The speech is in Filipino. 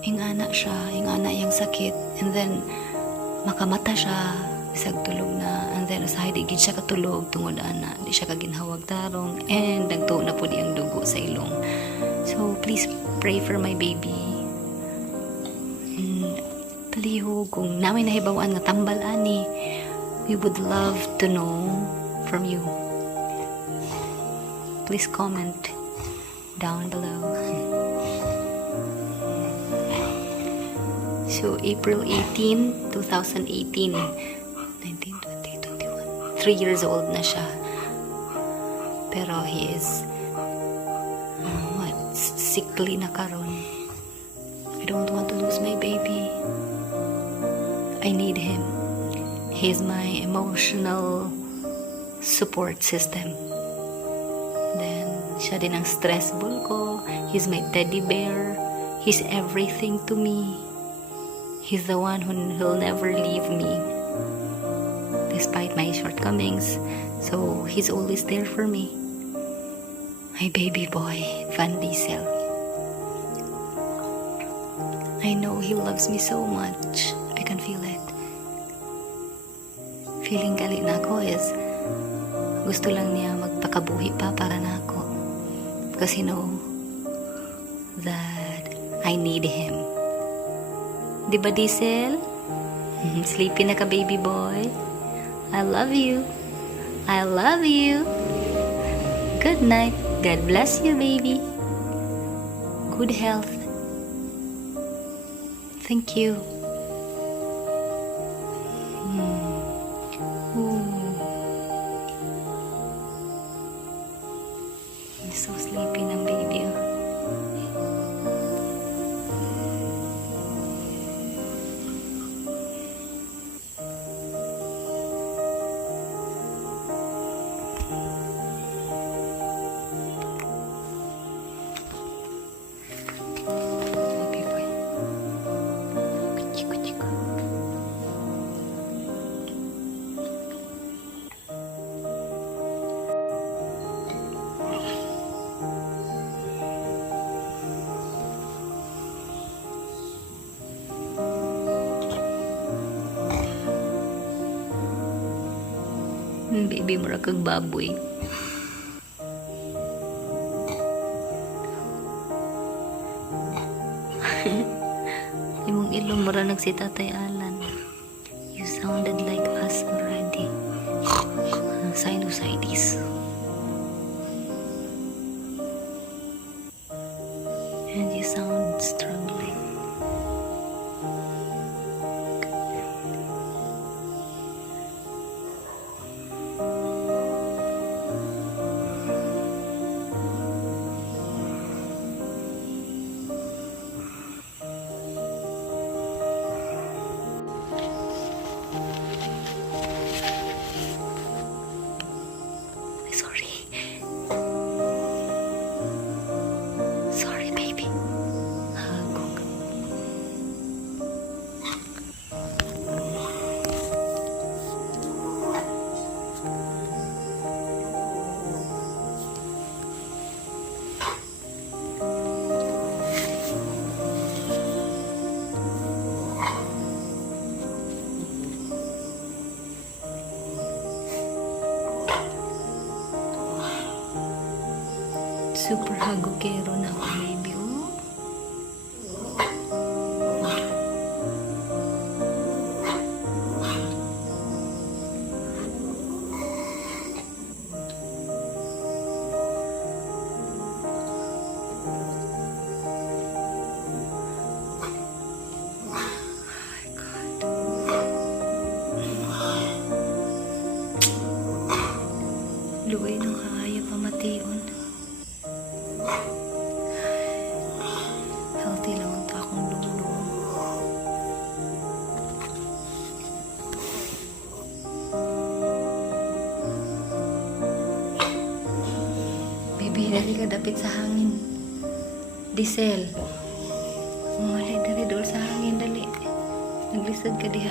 ingana siya, ingana yung sakit, and then makamata siya bisag tulog na, and then usahay di gid siya katulog tungod ana di siya kaginhawag tarong, and nagtuo na po di ang dugo sa ilong. So please pray for my baby. Palihog kung namin nahibawan nga tambal ani, we would love to know from you. Please comment down below. So, April 18, 2018, 19, 20, 21. 3 years old na siya. Pero he is, sickly na karon. I don't want to lose my baby. I need him. He's my emotional support system. Then, siya din ang stress ball ko. He's my teddy bear. He's everything to me. He's the one who'll never leave me despite my shortcomings. So he's always there for me. My baby boy, Van Diesel. I know he loves me so much. I can feel it. Feeling gali na ako is gusto lang niya magpakabuhi pa para na ako. Because he know that I need him. Diba, Diesel? Sleepy na ka, baby boy. I love you. I love you. Good night. God bless you, baby. Good health. Thank you. He's so sleepy ng baby. Baby, mura kag baboy. Imong ilong mura nagsi Tatay Alan. You sounded like us already. Sinusitis. And you sound struggling. Sorry, baby. Hagok. Super hagokero na ako, baby. Luway ng kaya pamation. Healthy lang ang takong lulo. Baby, dali ka dapit sa hangin. Diesel. Dali, dali, doon sa hangin, dali. Naglisod ka diha.